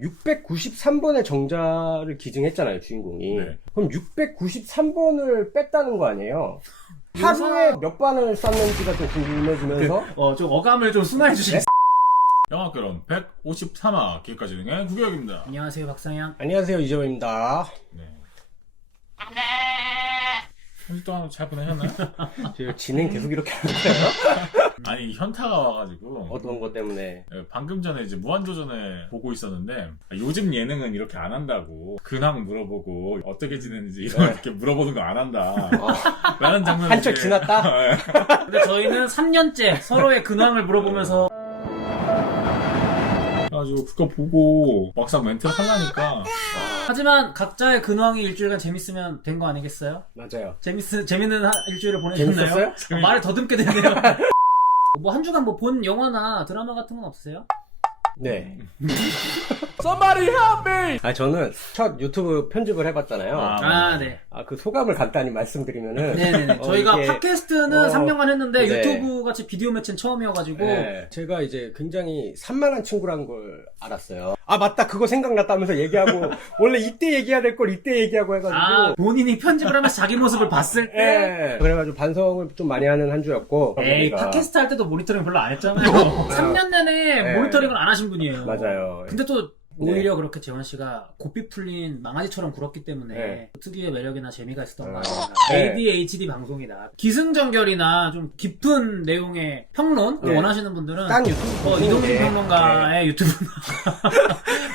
693번의 정자를 기증했잖아요, 주인공이. 네. 그럼 693번을 뺐다는 거 아니에요? 하루에 몇 번을 쐈는지가 좀 궁금해지면서 좀 어감을 좀 순화해 주시겠어요? 영화결혼 153화 기획과 진행의 구기혁입니다. 안녕하세요, 박상현. 안녕하세요, 이재호입니다. 네. 한 주 동안 잘 보내셨나요? 제가 진행 계속 이렇게 하는 거예요? 아니 현타가 와가지고 어떤 것 때문에? 방금 전에 이제 무한도전을 보고 있었는데 요즘 예능은 이렇게 안 한다고 근황 물어보고 어떻게 지내는지 이렇게 물어보는 거 안 한다 라는 장면이 한철 지났다? 근데 저희는 3년째 서로의 근황을 물어보면서 그래가지고 그거 보고 막상 멘트를 하려니까 하지만 각자의 근황이 일주일간 재밌으면 된 거 아니겠어요? 맞아요. 재밌는 일주일을 보내셨나요? 재밌었어요? 말을 더듬게 되네요. 뭐 한 주간 뭐 본 영화나 드라마 같은 건 없으세요? 네. Somebody help me! 저는 첫 유튜브 편집을 해봤잖아요. 네. 그 소감을 간단히 말씀드리면은. 네네네. 저희가 이게- 팟캐스트는 3년간 했는데 네. 유튜브 같이 비디오 매체는 처음이어가지고 네, 제가 이제 굉장히 산만한 친구란 걸 알았어요. 맞다, 그거 생각났다면서 얘기하고, 원래 이때 얘기해야 될 걸 이때 얘기하고 해가지고. 본인이 편집을 하면서 자기 모습을 봤을 때 네. 그래가지고 반성을 좀 많이 하는 한 주였고. 에이, 우리가- 팟캐스트 할 때도 모니터링 별로 안 했잖아요. 3년 내내 네. 모니터링을 안 하신 분이에요. 맞아요. 근데 또 네. 오히려 그렇게 재원 씨가 고삐 풀린 망아지처럼 굴었기 때문에 네. 특유의 매력이나 재미가 있었던 거 네. 아닌가. 네. ADHD 방송이다. 기승전결이나 좀 깊은 내용의 평론 네. 원하시는 분들은 딴 유튜브. 이동진 네. 평론가의 유튜브나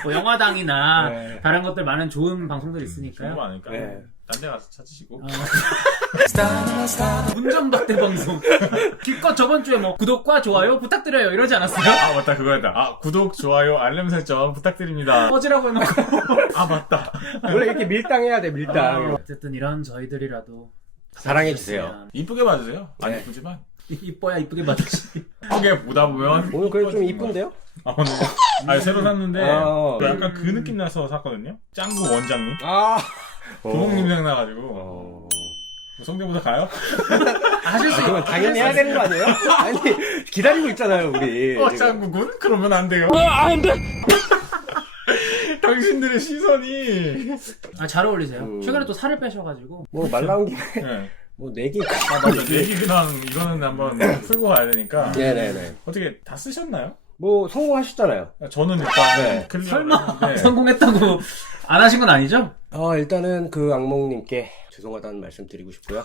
뭐 영화당이나 네. 다른 것들 많은 좋은 방송들이 있으니까요. 공부 많으니까 네. 딴 데 가서 찾으시고 운전박대 방송. 기껏 저번 주에 뭐 구독과 좋아요 부탁드려요 이러지 않았어요? 맞다 그거였다. 구독, 좋아요, 알림 설정 부탁드립니다. 꺼지라고 해놓고. 맞다. 원래 이렇게 밀당해야 돼, 밀당. 어쨌든 이런 저희들이라도 사랑해주세요. 이쁘게 봐주세요. 안 네. 이쁘지만 이뻐야 이쁘게 받으시. 이쁘게 보다 보면 오늘 그래도 좀 이뻐지는 이쁜데요? 거야. 오늘 새로 샀는데 아. 약간 그 느낌 나서 샀거든요. 짱구 원장님 도목님 어. 생각나가지고 성대모사 가요? 하실 수 그건 당연히 해야 되는 거 아니에요? 아니, 기다리고 있잖아요, 우리. 지금. 짱구군? 그러면 안 돼요. 안 돼. 당신들의 시선이 잘 어울리세요. 최근에 또 살을 빼셔가지고. 뭐, 말 나온 김에, 네. 뭐, 내기. 맞아. 얘기 그냥 이거는 한번 풀고 가야 되니까 네네네. 어떻게 다 쓰셨나요? 뭐, 성공하셨잖아요. 저는 일단 네. 클리어를 설마 했는데 성공했다고 안 하신 건 아니죠? 일단은 그 악몽님께 죄송하다는 말씀 드리고 싶고요.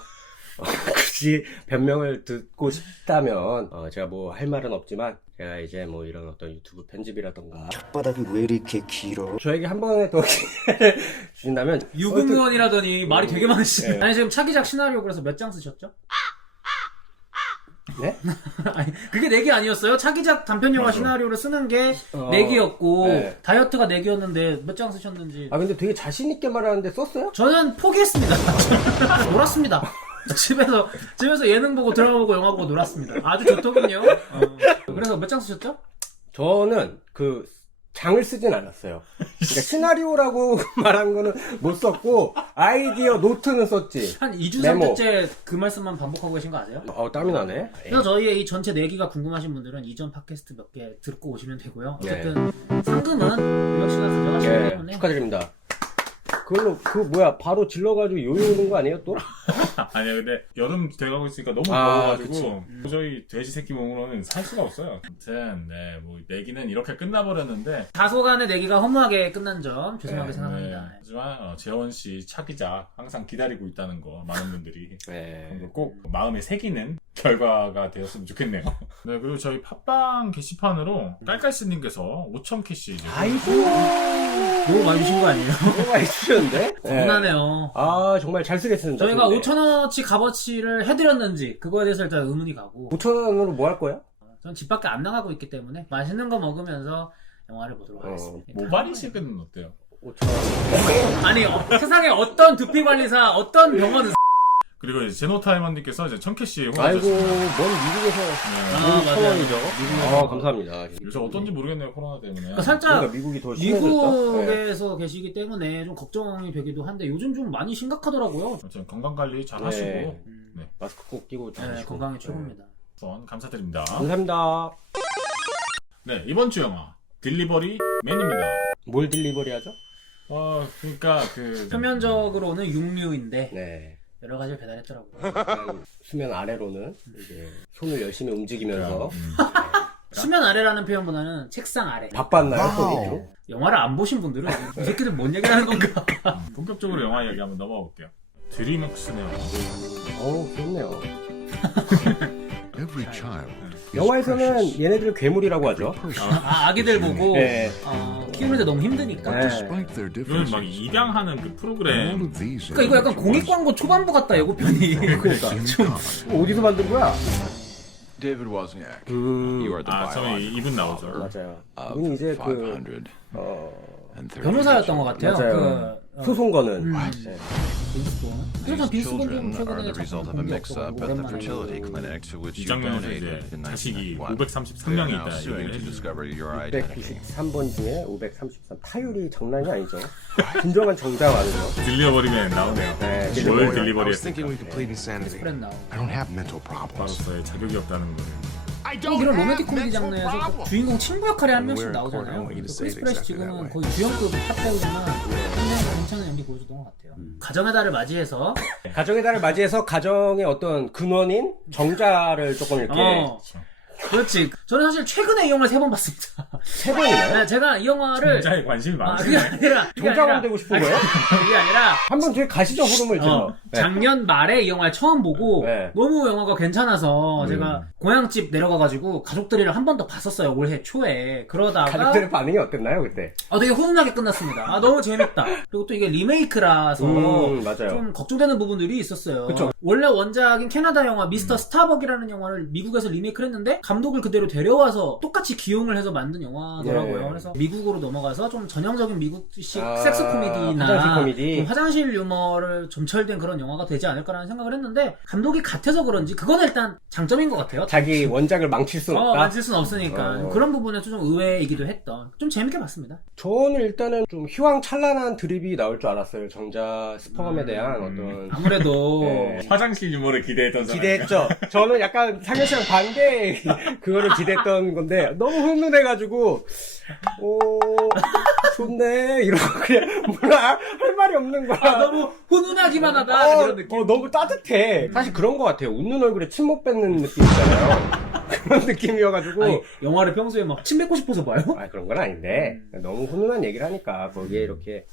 굳이 변명을 듣고 싶다면, 제가 뭐 할 말은 없지만, 제가 이제 뭐 이런 어떤 유튜브 편집이라던가, 바닥이 왜 이렇게 길어? 저에게 한 번에 더 기회를 주신다면, 유승무원이라더니 말이 되게 많으시네. 네. 아니 지금 차기작 시나리오 그래서 몇 장 쓰셨죠? 네? 아니 그게 내기 아니었어요? 차기작 단편영화 맞아. 시나리오를 쓰는 게 어, 내기였고 네. 다이어트가 내기였는데 몇 장 쓰셨는지 근데 되게 자신있게 말하는데 썼어요? 저는 포기했습니다. 놀았습니다. 집에서 예능 보고 드라마 보고 영화 보고 놀았습니다. 아주 좋더군요. 그래서 몇 장 쓰셨죠? 저는 장을 쓰진 않았어요. 그러니까 시나리오라고 말한 거는 못 썼고, 아이디어 노트는 썼지. 한 2주 메모. 3주째 그 말씀만 반복하고 계신 거 아세요? 땀이 나네. 그래서 저희의 이 전체 내기가 궁금하신 분들은 이전 팟캐스트 몇 개 듣고 오시면 되고요. 네. 어쨌든 상금은 유혁 씨가 가져가시기 예, 때문에 축하드립니다. 그걸로, 바로 질러가지고 요요 오는 거 아니에요, 또? 아니야 근데 여름 돼가고 있으니까 너무 아, 더워가지고 도저히 돼지 새끼 몸으로는 살 수가 없어요. 아무튼 뭐 내기는 이렇게 끝나버렸는데 다소간의 내기가 허무하게 끝난 점 죄송하게 네, 생각합니다. 하지만 재원 씨 차기작 항상 기다리고 있다는 거 많은 분들이 네. 그걸 꼭 마음에 새기는 결과가 되었으면 좋겠네요. 네 그리고 저희 팟빵 게시판으로 깔깔스님께서 5,000 캐시 이제 아이고, 너무 많이 주신 거 아니에요? 너무 많이 주셨는데? 분하네요. 정말 잘 쓰겠습니다. 저희가 근데. 5,000원어치 값어치를 해드렸는지 그거에 대해서 일단 의문이 가고 5,000원으로 뭐 할 거야? 전 집 밖에 안 나가고 있기 때문에 맛있는 거 먹으면서 영화를 보도록 하겠습니다. 모발이식은 어때요? 5,000원. 아니 세상에 어떤 두피관리사 어떤 병원은 그리고 이제 제노타이머님께서 이제 1,000캐시 아이고, 후원하셨습니다. 먼 미국에서. 아, 맞아요. 1,000원이죠? 감사합니다. 요새 어떤지 모르겠네요 코로나 때문에. 그러니까 살짝 그러니까 미국이 더 심해졌죠? 네. 미국에서 계시기 때문에 좀 걱정이 되기도 한데 요즘 좀 많이 심각하더라고요. 아무튼 건강관리 잘 네. 하시고 네. 마스크 꼭 끼고 네, 다니시고. 건강이 최고입니다. 후원 감사드립니다. 감사합니다. 네 이번 주 영화 딜리버리 맨입니다. 뭘 딜리버리 하죠? 그러니까 그 표면적으로는 육류인데 네. 여러 가지를 배달했더라고요. 약간 수면 아래로는 이제 손을 열심히 움직이면서 수면 아래라는 표현보다는 책상 아래. 바빴나요? 손이? 영화를 안 보신 분들은 이 새끼들 뭔 얘기를 하는 건가? 본격적으로 영화 이야기 한번 넘어가 볼게요. 드림웍스네요. 귀엽네요. Every child 영화에서는 얘네들을 괴물이라고 하죠. 아기들 보고 네. 키우는데 너무 힘드니까. 네. despite their 이건 막 differences, 입양하는 그 all 프로그램. of these 그러니까 이거 약간 공익 광고 초반부 같다 예고편이. 그러니까 in common. 어디서 만든 거야? David Wozniak. You are the 처음에 biological 이분 나오죠. 맞아요. of 이분이 이제 그 530 변호사였던 것 같아요. 맞아요. 그 소송 거는 빈스 본. 하지만 빈스 본도 children are 최근에 the result of a mix-up at the fertility clinic to which 이 you 장면에서 donated 이제 in 자식이 1991. 533명이 Now 있다 suing 얘기를 to 해주죠. discover your identity. 193번 중에 533 타율이 장난이 아니죠. 진정한 정답 아니죠. 딜리버리면 나오네요. 네, 뭘 I 딜리버리 was thinking 했을까? we could plead insanity. 프렌 나오. I don't have mental problems. 바로서의 자격이 없다는 거예요. 꼭 이런 로맨틱 코미디 장르에서 꼭 주인공 친구 역할이 한 명씩 We're in court, I 나오잖아요. want you to 크리스 say it 프레시 exactly 지금은 that way. 거의 주연급 탑배우지만 굉장히 괜찮은 연기 보여줬던 것 같아요. 가정의 달을 맞이해서 가정의 달을 맞이해서 가정의 어떤 근원인 정자를 조금 이렇게 그렇지. 저는 사실 최근에 이 영화를 3번 봤습니다. 세 번이나요? 네, 제가 이 영화를 정자에 관심이 그게 많으시네. 아니라 정자만 되고 싶은 거예요? 그게 아니라 한번 뒤에 가시죠 흐름을 좀. 작년 말에 이 영화를 처음 보고 네. 너무 영화가 괜찮아서 제가 고향집 내려가가지고 가족들이랑 한 번 더 봤었어요. 올해 초에. 그러다가 가족들의 반응이 어땠나요 그때? 되게 훈훈하게 끝났습니다. 너무 재밌다. 그리고 또 이게 리메이크라서 맞아요. 좀 걱정되는 부분들이 있었어요. 그쵸. 원래 원작인 캐나다 영화 미스터 스타벅이라는 영화를 미국에서 리메이크를 했는데 감독을 그대로 데려와서 똑같이 기용을 해서 만든 영화더라고요. 네. 그래서 미국으로 넘어가서 좀 전형적인 미국식 아, 섹스 코미디나 화장실 코미디. 좀 화장실 유머를 점철된 그런 영화가 되지 않을까라는 생각을 했는데 감독이 같아서 그런지 그건 일단 장점인 것 같아요. 자기 원작을 망칠 수는 없다. 만질 수는 없으니까 그런 부분에서 좀 의외이기도 했던 좀 재밌게 봤습니다. 저는 일단은 좀 휘황찬란한 드립이 나올 줄 알았어요. 정자 스퍼감에 대한 어떤 아무래도 네. 화장실 유머를 기대했던 사람. 기대했죠. 저는 약간 상현 씨랑 반대 그거를 기대했던 건데 너무 훈훈해가지고 좋네 이러고 그냥 뭐라 할 말이 없는 거야. 너무 훈훈하기만 하다 이런 느낌. 너무 따뜻해. 사실 그런 것 같아요. 웃는 얼굴에 침 못 뱉는 느낌 있잖아요. 그런 느낌이어가지고. 아니, 영화를 평소에 막 침 뱉고 싶어서 봐요? 그런 건 아닌데 너무 훈훈한 얘기를 하니까 거기에 이렇게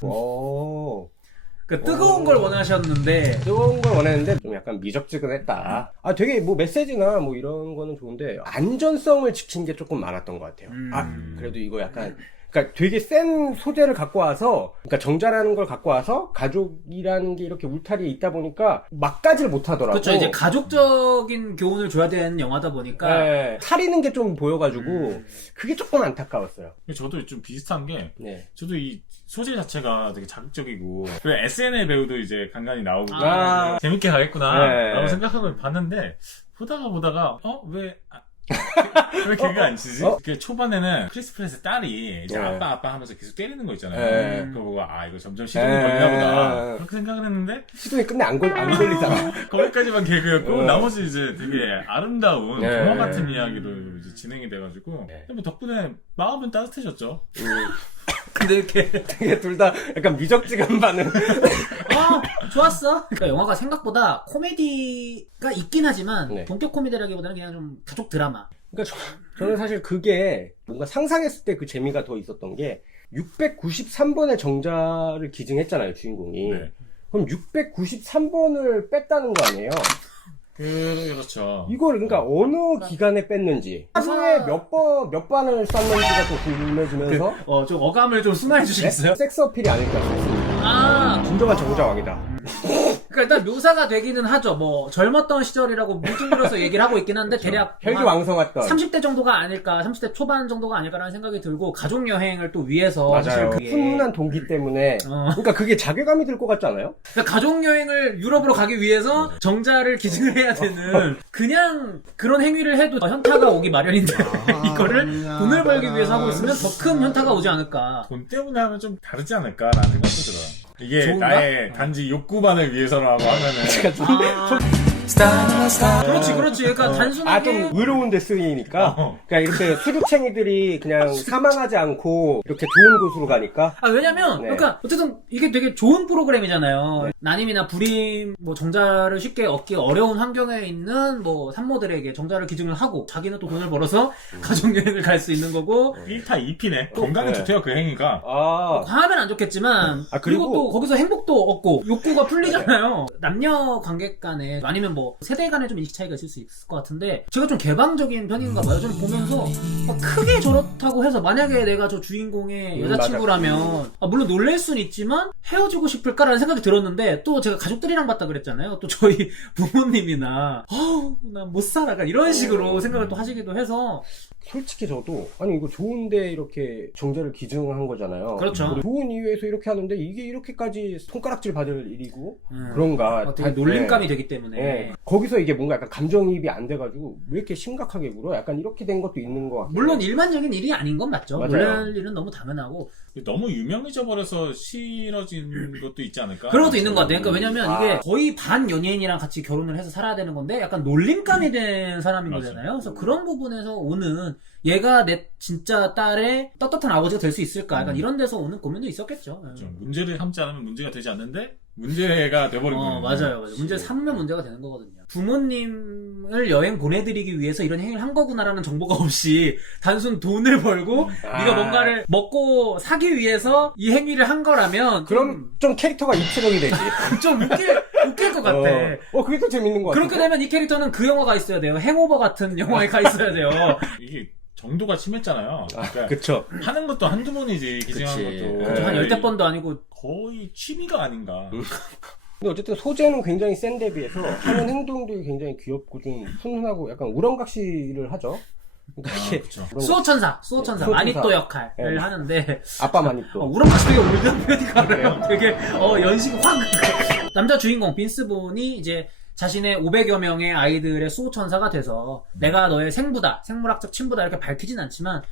그러니까 뜨거운 걸 원하셨는데 뜨거운 걸 원했는데 좀 약간 미적지근했다. 되게 뭐 메시지나 뭐 이런 거는 좋은데 안전성을 지킨 게 조금 많았던 것 같아요. 그래도 이거 약간 그러니까 되게 센 소재를 갖고 와서 그러니까 정자라는 걸 갖고 와서 가족이라는 게 이렇게 울타리에 있다 보니까 막가지를 못 하더라고. 그렇죠. 이제 가족적인 교훈을 줘야 되는 영화다 보니까 네, 사리는 게 좀 보여가지고 그게 조금 안타까웠어요. 저도 좀 비슷한 게 네. 저도 이 소재 자체가 되게 자극적이고 그리고 SNL 배우도 이제 간간히 나오고 재밌게 가겠구나 네. 라고 생각하고 봤는데 보다가 왜 개그 안 치지? 그 초반에는 크리스 프레스의 딸이 이제 네. 아빠 하면서 계속 때리는 거 있잖아요. 네. 그거 보고 이거 점점 시동이 걸리나 보다 그렇게 생각을 했는데 시동이 끝내 안 걸리잖아. 거기까지만 개그였고 나머지 이제 되게 아름다운 네. 동화 같은 이야기로 이제 진행이 돼가지고 네. 뭐 덕분에 마음은 따뜻해졌죠. 근데 이렇게 되게 둘 다 약간 미적지근 반응. 좋았어. 그러니까 영화가 생각보다 코미디가 있긴 하지만 네. 본격 코미디라기보다는 그냥 좀 가족 드라마. 그러니까 저는 사실 그게 뭔가 상상했을 때 그 재미가 더 있었던 게 693번의 정자를 기증했잖아요 주인공이. 네. 그럼 693번을 뺐다는 거 아니에요? 그렇죠. 이걸 그러니까 어느 기간에 뺐는지 하루에 몇 반을 쐈는지가 또 궁금해지면서 좀 어감을 좀 순화해 주시겠어요? 섹스 어필이 아닐까 싶습니다. 진정한 정자왕이다. 그러니까 일단 묘사가 되기는 하죠. 뭐 젊었던 시절이라고 뭉뚱그려서 얘기를 하고 있긴 한데 대략 혈기왕성했던 30대 정도가 아닐까, 30대 초반 정도가 아닐까라는 생각이 들고 가족 여행을 또 위해서 맞아요. 사실 그게 훈훈한 동기 때문에 그러니까 그게 자괴감이 들 것 같지 않아요? 그러니까 가족 여행을 유럽으로 가기 위해서 정자를 기증을 해야 되는 그냥 그런 행위를 해도 현타가 오기 마련인데 이거를 돈을 벌기 위해서 하고 있으면 더 큰 현타가 오지 않을까. 돈 때문에 하면 좀 다르지 않을까라는 생각도 들어요. 이게 좋은가? 나의 단지 욕구만을 위해서라고 하면은 그러니까 그렇지. 그러니까 단순하게 좀 의로운데 쓰이니까. 어. 그러니까 이렇게 수류챙이들이 그냥 사망하지 않고 이렇게 좋은 곳으로 가니까. 왜냐면, 네. 그러니까, 어쨌든 이게 되게 좋은 프로그램이잖아요. 난임이나 불임, 뭐, 정자를 쉽게 얻기 어려운 환경에 있는, 뭐, 산모들에게 정자를 기증을 하고, 자기는 또 돈을 벌어서 가족여행을 갈 수 있는 거고, 1타 2피네. 건강에 네. 좋대요, 그 행위가. 과하면 안 좋겠지만, 그리고 또 거기서 행복도 얻고, 욕구가 풀리잖아요. 남녀 관계 간에, 아니면 뭐, 세대 간에 좀 인식 차이가 있을 수 있을 것 같은데, 제가 좀 개방적인 편인가 봐요. 좀 보면서, 크게 저렇다고 해서, 만약에 내가 저 주인공의 여자친구라면, 물론 놀랄 수는 있지만, 헤어지고 싶을까라는 생각이 들었는데, 또 제가 가족들이랑 봤다 그랬잖아요. 또 저희 부모님이나, 난 못 살아. 약간 이런 식으로 생각을 또 하시기도 해서, 솔직히 저도 아니 이거 좋은데 이렇게 정자를 기증한 거잖아요. 그렇죠. 그리고 좋은 이유에서 이렇게 하는데 이게 이렇게까지 손가락질 받을 일이고 그런가. 되게 놀림감이 되기 때문에. 네. 거기서 이게 뭔가 약간 감정이입이 안 돼가지고 왜 이렇게 심각하게 굴어? 약간 이렇게 된 것도 있는 것 같아요. 물론 일반적인 일이 아닌 건 맞죠. 맞아요. 놀랄 일은 너무 당연하고. 너무 유명해져 버려서 싫어진 것도 있지 않을까? 그런 것도 있는 것 같아요. 그러니까 왜냐면 이게 거의 반 연예인이랑 같이 결혼을 해서 살아야 되는 건데 약간 놀림감이 된 사람인 맞아요. 거잖아요. 그래서 그런 부분에서 오는 얘가 내 진짜 딸의 떳떳한 아버지가 될 수 있을까? 약간 이런 데서 오는 고민도 있었겠죠. 좀 문제를 삼지 않으면 문제가 되지 않는데 문제가 돼버린 거예요. 맞아요. 문제 삼면 문제가 되는 거거든요. 부모님을 여행 보내드리기 위해서 이런 행위를 한 거구나라는 정보가 없이 단순 돈을 벌고 네가 뭔가를 먹고 사기 위해서 이 행위를 한 거라면 그럼 좀 캐릭터가 입체적이 되지. 좀 웃길 것 같아. 그게 더 재밌는 것 같아. 그렇게 되면 이 캐릭터는 그 영화가 있어야 돼요. 행오버 같은 영화에 가 있어야 돼요. 이게 정도가 심했잖아요. 그러니까 그쵸. 하는 것도 한두 번이지 기증한 그치. 것도 한 10번도 아니고. 거의 취미가 아닌가. 근데 어쨌든 소재는 굉장히 센 데 비해서 하는 행동들이 굉장히 귀엽고 좀 훈훈하고 약간 우렁각시를 하죠. 그러니까 이게 그쵸. 수호천사 수호천사. 마니또 역할을 네. 하는데 아빠 마니또. 우렁각시 되게 올드한 표현이가요. 되게 연식이 확. 남자 주인공 빈스본이 이제 자신의 500여 명의 아이들의 수호천사가 돼서 내가 너의 생부다, 생물학적 친부다 이렇게 밝히진 않지만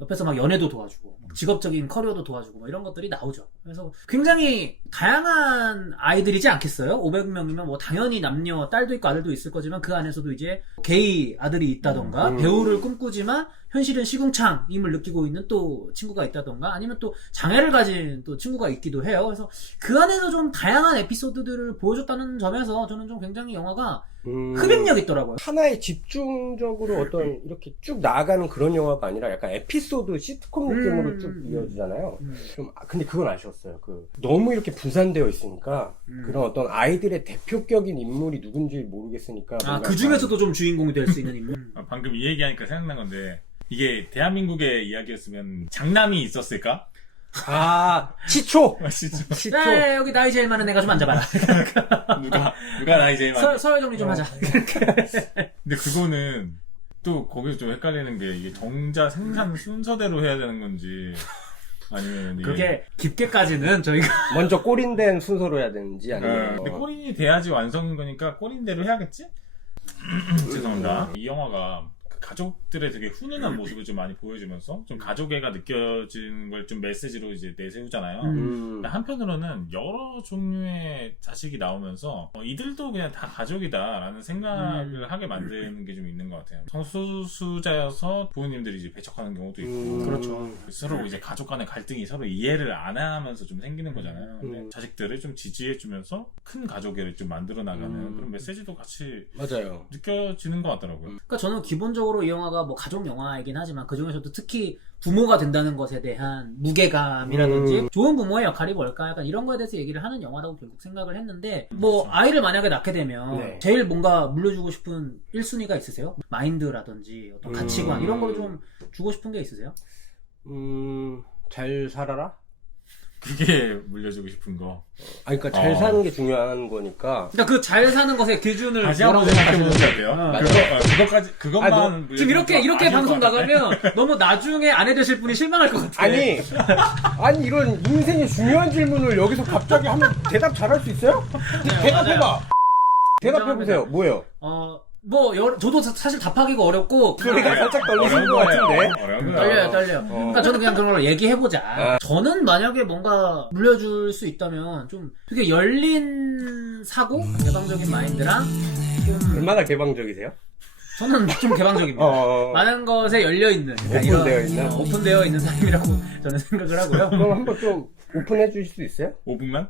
옆에서 막 연애도 도와주고 직업적인 커리어도 도와주고 뭐 이런 것들이 나오죠. 그래서 굉장히 다양한 아이들이지 않겠어요? 500명이면 뭐 당연히 남녀 딸도 있고 아들도 있을 거지만 그 안에서도 이제 게이 아들이 있다던가 배우를 꿈꾸지만 현실은 시궁창임을 느끼고 있는 또 친구가 있다던가 아니면 또 장애를 가진 또 친구가 있기도 해요. 그래서 그 안에서 좀 다양한 에피소드들을 보여줬다는 점에서 저는 좀 굉장히 영화가 흡입력 있더라고요. 하나에 집중적으로 어떤 이렇게 쭉 나아가는 그런 영화가 아니라 약간 에피소드 시트콤 느낌으로 쭉 이어지잖아요. 좀 근데 그건 아쉬웠어요. 너무 이렇게 분산되어 있으니까 그런 어떤 아이들의 대표격인 인물이 누군지 모르겠으니까 그 중에서도 좀 주인공이 될 수 있는 인물. 방금 이 얘기하니까 생각난 건데 이게 대한민국의 이야기였으면 장남이 있었을까? 시초. 진짜 야, 여기 나이 제일 많은 애가 좀 앉아봐라. 누가 나이 제일 많아? 서열 정리 좀 하자. 근데 그거는 또 거기서 좀 헷갈리는 게 이게 정자 생산 순서대로 해야 되는 건지 아니면 이게 그렇게 깊게까지는 저희가 먼저 꼬린된 순서로 해야 되는지 아니면 근데 꼬린이 돼야지 완성인 거니까 꼬린대로 해야겠지? 죄송합니다. 이 영화가 그 가족들의 되게 훈훈한 모습을 좀 많이 보여주면서 좀 가족애가 느껴지는 걸 좀 메시지로 이제 내세우잖아요. 근데 한편으로는 여러 종류의 자식이 나오면서 이들도 그냥 다 가족이다라는 생각을 하게 만드는 게 좀 있는 것 같아요. 성소수자여서 부모님들이 이제 배척하는 경우도 있고 그렇죠. 서로 이제 가족 간의 갈등이 서로 이해를 안 하면서 좀 생기는 거잖아요. 근데 자식들을 좀 지지해주면서 큰 가족애를 좀 만들어 나가는 그런 메시지도 같이 맞아요. 느껴지는 것 같더라고요. 그러니까 저는 기본적으로 이 영화가 뭐 가족 영화이긴 하지만 그 중에서도 특히 부모가 된다는 것에 대한 무게감이라든지 좋은 부모의 역할이 뭘까 약간 이런 거에 대해서 얘기를 하는 영화라고 결국 생각을 했는데 뭐 아이를 만약에 낳게 되면 제일 뭔가 물려주고 싶은 1순위가 있으세요? 마인드라든지 어떤 가치관 이런 걸 좀 주고 싶은 게 있으세요? 잘 살아라? 그게 물려주고 싶은 거. 그러니까 잘 사는 게 중요한 거니까. 그러니까 그 잘 사는 것의 기준을 다시 한번 생각해보는 게 어때요? 그것만 지금 이렇게 방송 나가면 너무 나중에 아내 되실 분이 실망할 것 같아. 아니 이런 인생의 중요한 질문을 여기서 갑자기 하면 대답 잘할 수 있어요? 대답해봐. 대답해보세요. 뭐예요? 저도 사실 답하기가 어렵고 소리가 살짝 떨리신 것 같은데. 어려운 거예요. 떨려요. 그러니까 저는 그냥 그런 걸 얘기해보자. 저는 만약에 뭔가 물려줄 수 있다면 좀 되게 열린 사고, 개방적인 마인드랑 좀 얼마나 개방적이세요? 저는 좀 개방적입니다. 많은 것에 열려있는, 오픈되어 있는? 오픈되어 있는 사람이라고 저는 생각을 하고요. 그럼 한번 좀 오픈해 주실 수 있어요? 5분만?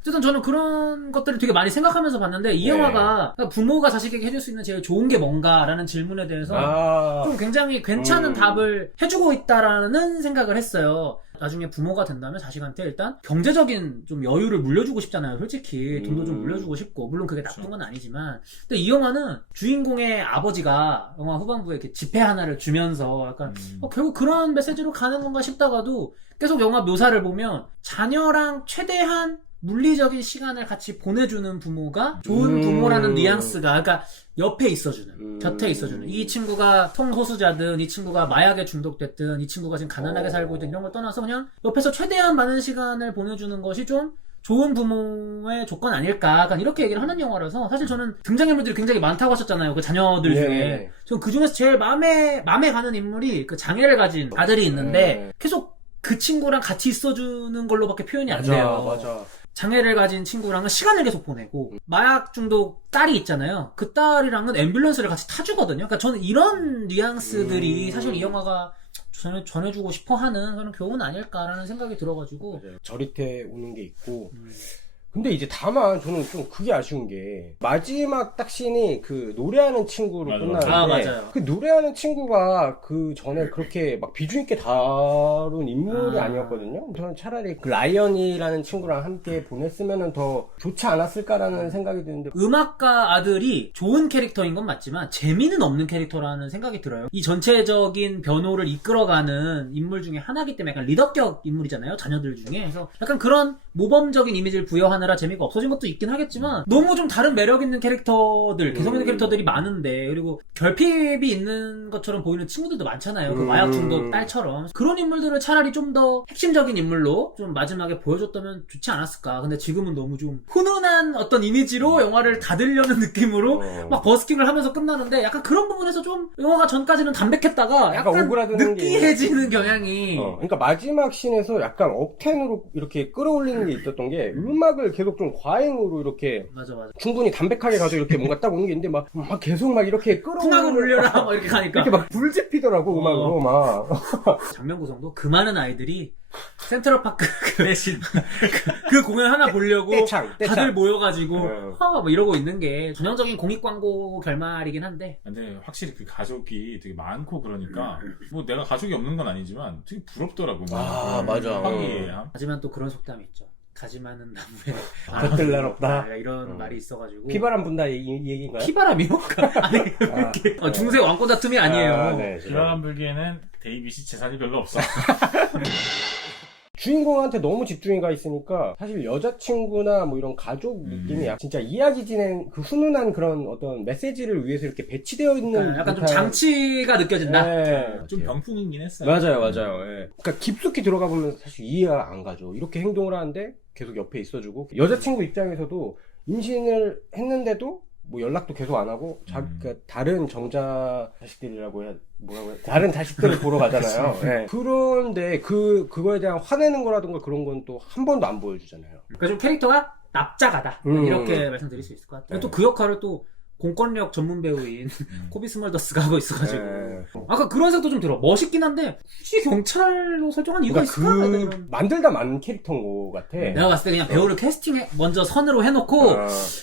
어쨌든 저는 그런 것들을 되게 많이 생각하면서 봤는데 이 영화가 부모가 자식에게 해줄 수 있는 제일 좋은 게 뭔가라는 질문에 대해서 좀 굉장히 괜찮은 답을 해주고 있다라는 생각을 했어요. 나중에 부모가 된다면 자식한테 일단 경제적인 좀 여유를 물려주고 싶잖아요. 솔직히 돈도 좀 물려주고 싶고 물론 그게 나쁜 건 아니지만 근데 이 영화는 주인공의 아버지가 영화 후반부에 이렇게 지폐 하나를 주면서 약간 결국 그런 메시지로 가는 건가 싶다가도 계속 영화 묘사를 보면 자녀랑 최대한 물리적인 시간을 같이 보내주는 부모가 좋은 부모라는 뉘앙스가 그러니까 옆에 있어주는 곁에 있어주는 이 친구가 통호수자든 이 친구가 마약에 중독됐든 이 친구가 지금 가난하게 살고 있든 이런 걸 떠나서 그냥 옆에서 최대한 많은 시간을 보내주는 것이 좀 좋은 부모의 조건 아닐까 약간 이렇게 얘기를 하는 영화라서 사실 저는 등장인물들이 굉장히 많다고 하셨잖아요. 그 자녀들 중에 저는 그 중에서 제일 마음에 가는 인물이 그 장애를 가진 아들이 있는데 계속 그 친구랑 같이 있어주는 걸로밖에 표현이 안 돼요. 맞아. 장애를 가진 친구랑은 시간을 계속 보내고 마약 중독 딸이 있잖아요. 그 딸이랑은 앰뷸런스를 같이 타주거든요. 그러니까 저는 이런 뉘앙스들이 사실 이 영화가 전해주고 싶어하는 그런 교훈 아닐까라는 생각이 들어가지고 저릿해 오는 게 있고 근데 이제 다만 저는 좀 그게 아쉬운 게 마지막 딱 씬이 그 노래하는 친구로 끝나는데 맞아요. 그 노래하는 친구가 그 전에 그렇게 막 비중 있게 다룬 인물이 아니었거든요. 저는 차라리 그 라이언이라는 친구랑 함께 보냈으면 더 좋지 않았을까라는 생각이 드는데 음악가 아들이 좋은 캐릭터인 건 맞지만 재미는 없는 캐릭터라는 생각이 들어요. 이 전체적인 변호를 이끌어가는 인물 중에 하나이기 때문에 약간 리더격 인물이잖아요. 자녀들 중에. 그래서 약간 그런 모범적인 이미지를 부여하느라 재미가 없어진 것도 있긴 하겠지만 너무 좀 다른 매력 있는 캐릭터들, 개성 있는 캐릭터들이 많은데 그리고 결핍이 있는 것처럼 보이는 친구들도 많잖아요. 그 마약 중독 딸처럼. 그런 인물들을 차라리 좀 더 핵심적인 인물로 좀 마지막에 보여줬다면 좋지 않았을까. 근데 지금은 너무 좀 훈훈한 어떤 이미지로 영화를 닫으려는 느낌으로 막 버스킹을 하면서 끝나는데 약간 그런 부분에서 좀 영화가 전까지는 담백했다가 약간 오그라드는 느끼해지는 경향이 그러니까 마지막 씬에서 약간 억텐으로 이렇게 끌어올리는 게 있었던 게 음악을 계속 좀 과잉으로 이렇게 맞아. 충분히 담백하게 가지고 이렇게 뭔가 딱 오는 게 있는데 막 계속 막 이렇게 풍악을 울려라 막 이렇게 가니까 이렇게 막 불지피더라고 음악으로 막 장면 구성도 그 많은 아이들이 센트럴파크 대신 그 공연 하나 보려고 떼창. 다들 모여가지고 뭐 이러고 있는 게 전형적인 공익광고 결말이긴 한데 근데 확실히 그 가족이 되게 많고 그러니까 뭐 내가 가족이 없는 건 아니지만 되게 부럽더라고. 맞아. 황이에요. 하지만 또 그런 속담이 있죠. 가지 많은 나무에 겉들 날 없다. 이런 말이 있어가지고 피바람 분다 이 얘기인가요? 피바람이요? 아니 이렇게 중세 왕권 다툼이 아니에요. 네, 피바람 불기에는 데이빗이 재산이 별로 없어. 주인공한테 너무 집중이 가 있으니까 사실 여자친구나 뭐 이런 가족 느낌이 진짜 이야기 진행 그 훈훈한 그런 어떤 메시지를 위해서 이렇게 배치되어 있는 약간 좀 듯한- 장치가 느껴진다. 네. 좀 병풍이긴 했어요. 맞아요. 예. 그러니까 깊숙이 들어가 보면 사실 이해가 안 가죠. 이렇게 행동을 하는데 계속 옆에 있어주고 여자친구 입장에서도 임신을 했는데도 뭐 연락도 계속 안 하고 그러니까 다른 정자 자식들이라고 해야 뭐라고 해야 다른 자식들을 보러 가잖아요. 네. 그런데 그거에 대한 화내는 거라든가 그런 건 또 한 번도 안 보여주잖아요. 그러니까 좀 캐릭터가 납작하다 이렇게 말씀드릴 수 있을 것 같아요. 또 그 역할을 또 공권력 전문 배우인 코비 스몰더스가 하고 있어가지고 아까 그런 생각도 좀 들어. 멋있긴 한데 굳이 경찰로 설정한 이유가 있을까? 이런. 만들다 만 캐릭터인 것 같아. 내가 봤을 때 그냥 배우를 캐스팅해 먼저 선으로 해놓고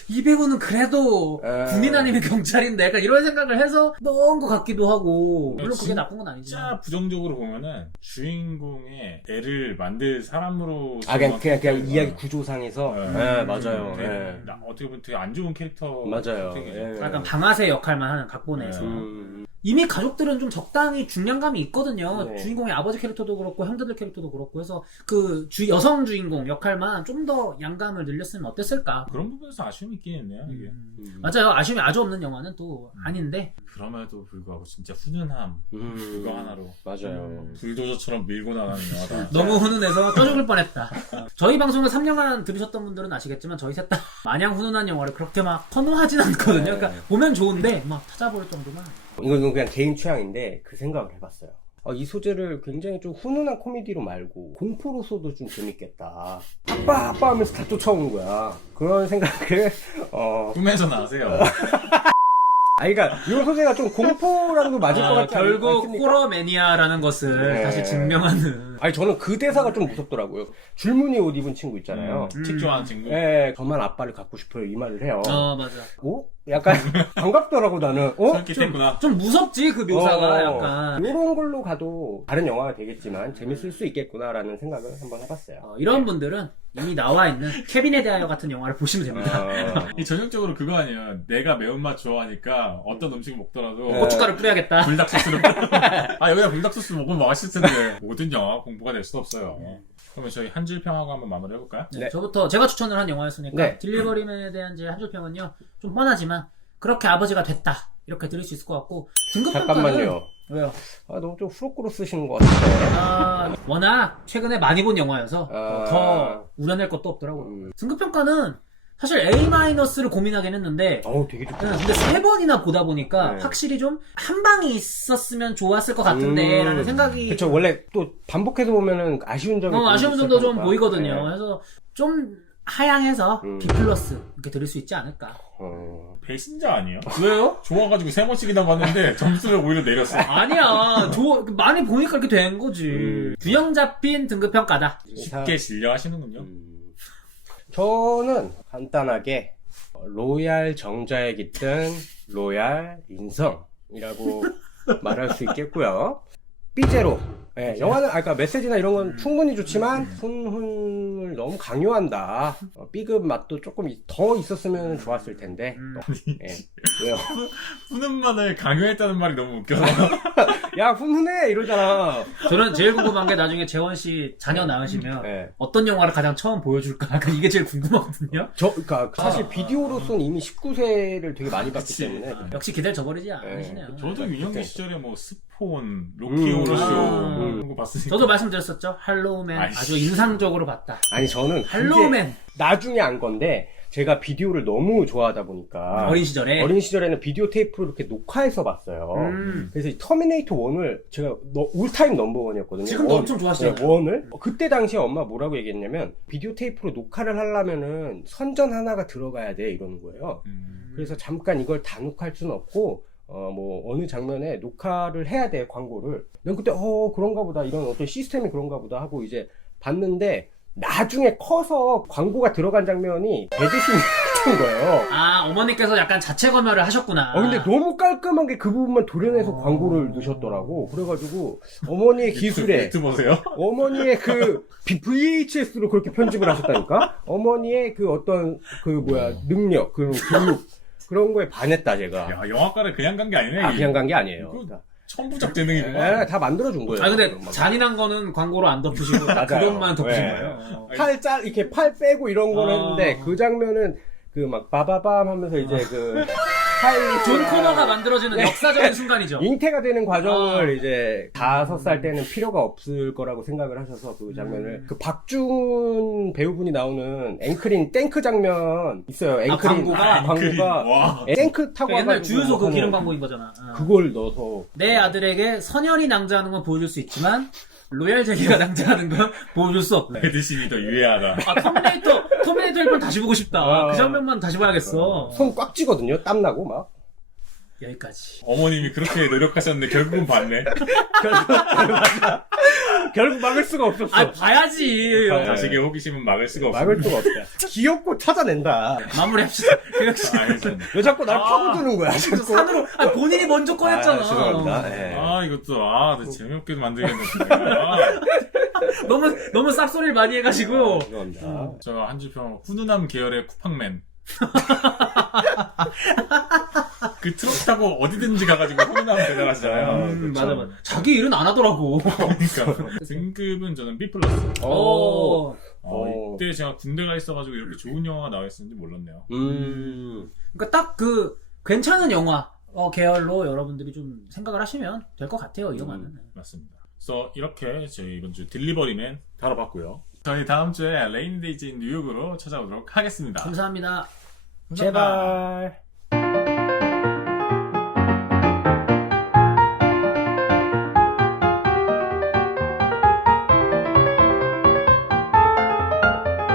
이 배우는 그래도 군인 아니면 경찰인데 약간 이런 생각을 해서 넣은 것 같기도 하고 물론 그게 나쁜 건 아니지만 진짜 부정적으로 보면은 주인공의 애를 만들 사람으로 그냥 이야기 구조상에서 맞아요. 어떻게 보면 되게 안 좋은 캐릭터 맞아요. 되게 약간 방아쇠 역할만 하는 각본에서 이미 가족들은 좀 적당히 중량감이 있거든요. 네. 주인공의 아버지 캐릭터도 그렇고 형제들 캐릭터도 그렇고 해서 그 여성 주인공 역할만 좀 더 양감을 늘렸으면 어땠을까? 그런 부분에서 아쉬움이 있긴 했네요. 이게. 맞아요. 아쉬움이 아주 없는 영화는 또 아닌데 그럼에도 불구하고 진짜 훈훈함 그거 하나로 맞아요. 불도저처럼 밀고 나가는 영화다. 너무 훈훈해서 쪄 죽을 뻔했다. 저희 방송을 3년간 들으셨던 분들은 아시겠지만 저희 셋 다 마냥 훈훈한 영화를 그렇게 막 선호하진 않거든요. 그러니까 보면 좋은데 막 찾아볼 정도만. 이건 그냥 개인 취향인데 그 생각을 해봤어요. 이 소재를 굉장히 좀 훈훈한 코미디로 말고 공포로서도 좀 재밌겠다. 아빠 하면서 다 쫓아오는 거야. 그런 생각을 꿈에서 나세요. 그러니까 이 소재가 좀 공포랑도 맞을 것 같지 결국 않습니까? 호러 매니아라는 것을 네. 다시 증명하는. 아니 저는 그 대사가 좀 무섭더라고요. 줄무늬 옷 입은 친구 있잖아요. 틱 좋아하는 친구. 예, 저만 아빠를 갖고 싶어요 이 말을 해요. 맞아. 약간 반갑더라고 나는. 솔깃했구나. 좀 무섭지 그 묘사가 약간. 이런 걸로 가도 다른 영화가 되겠지만 재밌을 수 있겠구나라는 생각을 한번 해봤어요. 이런 분들은 이미 나와 있는 케빈에 대하여 같은 영화를 보시면 됩니다. 이 전형적으로 그거 아니에요. 내가 매운맛 좋아하니까 어떤 음식을 먹더라도 네. 고춧가루 뿌려야겠다. 불닭 소스를 여기다 불닭 소스 먹으면 맛있을 텐데 모든 영화가 공부가 될 수 없어요. 그러면 저희 한 줄 평하고 한번 마무리 해볼까요? 네, 네. 저부터 제가 추천을 한 영화였으니까 네. 딜리버리맨에 대한 제 한 줄 평은요 좀 뻔하지만 그렇게 아버지가 됐다 이렇게 들을 수 있을 것 같고 등급평가는 잠깐만요. 왜요? 너무 좀 후루꾸루 쓰시는 것 같은데. 워낙 최근에 많이 본 영화여서 아. 더 우려낼 것도 없더라고요. 등급평가는 사실 A-를 고민하긴 했는데 되게 좋다. 근데 3번이나 보다 보니까 네. 확실히 좀 한 방이 있었으면 좋았을 것 같은데 라는 생각이 그쵸, 원래 또 반복해서 보면은 아쉬운 점이 아쉬운 점도 좀 있었으니까. 보이거든요. 네. 그래서 좀 하향해서 B+ 이렇게 들을 수 있지 않을까. 배신자 아니에요? 왜요? 좋아가지고 3번씩이나 봤는데 점수를 오히려 내렸어. 아니야. 많이 보니까 이렇게 된 거지. 균형 잡힌 등급평가다. 쉽게 진료하시는군요. 저는 간단하게 로얄 정자에 깃든 로얄 인성이라고 말할 수 있겠고요. 삐제로. 네, 영화는 그러니까 메시지나 이런 건 충분히 좋지만 훈훈을 너무 강요한다. B급 맛도 조금 더 있었으면 좋았을 텐데. 왜요? 훈훈만을 강요했다는 말이 너무 웃겨서. 야 훈훈해 이러잖아. 저는 제일 궁금한 게 나중에 재원 씨 자녀 낳으시면 네. 어떤 영화를 가장 처음 보여줄까? 약간 이게 제일 궁금하거든요. 그러니까 사실 비디오로서는 이미 19세를 되게 많이 봤기 그치. 때문에. 역시 기대를 저버리지 않으시네요. 저도 유년기 그때. 시절에 뭐 스폰, 로키 호러쇼 그런 거 봤으니까. 저도 말씀드렸었죠. 할로우맨 아이씨. 아주 인상적으로 봤다. 아니 저는 그게 할로우맨 나중에 안 건데 제가 비디오를 너무 좋아하다 보니까 어린 시절에 어린 시절에는 비디오 테이프로 이렇게 녹화해서 봤어요. 그래서 이 터미네이터 1을 제가 올타임 넘버원이었거든요. 지금도 엄청 좋아하시잖아요. 네, 1을. 그때 당시에 엄마 뭐라고 얘기했냐면 비디오 테이프로 녹화를 하려면은 선전 하나가 들어가야 돼 이러는 거예요. 그래서 잠깐 이걸 다 녹화할 수는 없고 뭐 어느 장면에 녹화를 해야 돼 광고를. 난 그때 그런가 보다 이런 어떤 시스템이 그런가 보다 하고 이제 봤는데 나중에 커서 광고가 들어간 장면이 배드신이 같은 거예요. 어머니께서 약간 자체 검열을 하셨구나. 근데 너무 깔끔한 게 그 부분만 도려내서 광고를 넣으셨더라고. 그래가지고 어머니의 기술에 보세요. 어머니의 그 VHS로 그렇게 편집을 하셨다니까. 어머니의 그 어떤 능력, 그런 교육 그런 거에 반했다 제가. 야, 영화과를 그냥 간 게 아니네. 그냥 간 게 아니에요. 이거 천부적 재능이구만. 다 만들어준 거예요. 근데 그런 거. 잔인한 거는 광고로 안 덮으시고 딱 맞아요. 그것만 덮으신 네. 거예요. 이렇게 팔 빼고 이런 걸 했는데 그 장면은 그 막 바바밤 하면서 이제 그 존 코너가 만들어지는 역사적인 순간이죠. 잉태가 되는 과정을 이제 5살 때는 필요가 없을 거라고 생각을 하셔서 그 장면을 그 박중훈 배우분이 나오는 앵크린 탱크 장면 있어요. 앵크린 광고가 와. 탱크 타고 옛날 와가지고 주유소 그 하는 기름 광고인 거잖아. 그걸 넣어서 내 아들에게 선열이 낭자하는 건 보여줄 수 있지만 로얄 젤리가 낭자하는 건 보여줄 수 없다. 배드신이 더 유해하다. 터미네이터 1편 다시 보고 싶다. 그 장면만 다시 봐야겠어. 손 꽉 쥐거든요. 땀 나고 막. 여기까지. 어머님이 그렇게 노력하셨는데 결국은 봤네. 결국 막을 수가 없었어. 봐야지. 자식의 호기심은 막을 수가 없어. 막을 수가 없다. 귀엽고 찾아낸다. 마무리합시다. 그 역시 알겠습니다. 왜 자꾸 날 파고드는 거야? 자꾸. 산으로 본인이 먼저 꺼냈잖아. 죄송합니다. 네. 이것도 재미없게도 만들겠는데. 너무 쌉소리를 많이 해가지고. 죄송합니다. 저 한주평 훈훈함 계열의 쿠팡맨. 그 트럭 타고 어디든지 가가지고 훈훈하면 대단하시잖아요. 맞아. 자기 일은 안 하더라고. 그러니까 등급은 저는 B+. 어. 이때 제가 군대가 있어가지고 이렇게 좋은 영화가 나와 있었는지 몰랐네요. 그러니까 딱 그 괜찮은 영화 계열로 여러분들이 좀 생각을 하시면 될 것 같아요. 이 영화는. 맞습니다. 그래서 이렇게 저희 이번 주 딜리버리맨 다뤄봤고요. 저희 다음 주에 레인데이즈 인 뉴욕으로 찾아오도록 하겠습니다. 감사합니다. 감사합니다. 제발.